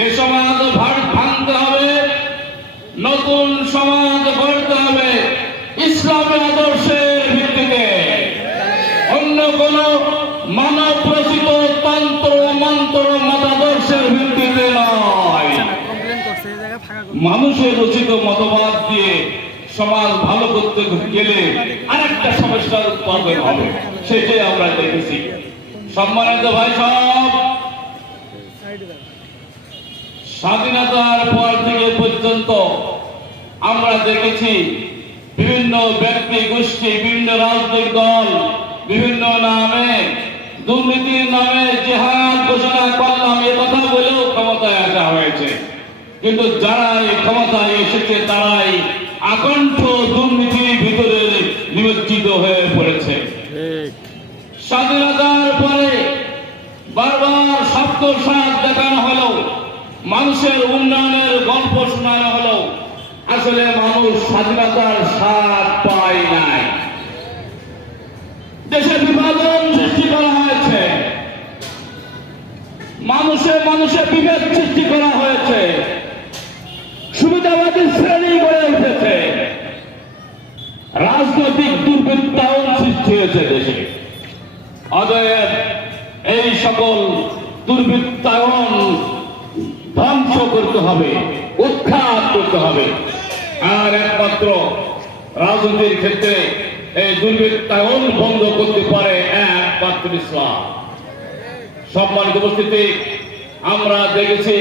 এ সমাজ ভাঙতে হবে, নতুন সমাজ গড়তে হবে ইসলামী আদর্শের ভিত্তিতে, অন্য কোন মানব রচিত তন্ত্র মন্ত্র মতাদর্শের ভিত্তিতে নয়। মানুষের রচিত মতবাদ দিয়ে সমাজ ভালো করতে গেলে আরেকটা সমস্যার উৎপন্ন হবে, সেটাই আমরা দেখেছি। সম্মানিত ভাই সব, স্বাধীনতার পর থেকে পর্যন্ত আমরা দেখেছি বিভিন্ন ব্যক্তি গোষ্ঠী, বিভিন্ন রাজনৈতিক দল বিভিন্ন নামে, দুর্নীতির নামে জেহাদ ঘোষণা করলাম এ কথা বলেও ক্ষমতায় আসা হয়েছে। কিন্তু যারা এই ক্ষমতায় এসেছে তারাই আকণ্ঠ দুর্নীতির ভিতরে নিমজ্জিত হয়ে পড়েছে। স্বাধীনতার পরে বারবার শব্দ সাথ দেখানো হলো, মানুষের উন্নয়নের গল্প শোনানো হলো, আসলে মানুষ স্বাধীনতার স্বাদ পায় নাই। দেশে বিভাজন সৃষ্টি করা হয়েছে, মানুষে মানুষে বিভেদ সৃষ্টি করা হয়েছে, সুবিধাবাদী শ্রেণী গড়ে উঠেছে, রাজনৈতিক দুর্বৃত্তায়ন সৃষ্টি হয়েছে দেশে। অতএব এই সকল দুর্বৃত্তায়ন ধ্বংস করতে হবে, উৎখাত করতে হবে। আর একমাত্র রাজনীতির ক্ষেত্রে এই দুর্বৃত্তায়ন বন্ধ করতে পারে একমাত্র ইসলাম। সম্মানিত উপস্থিতি, আমরা দেখেছি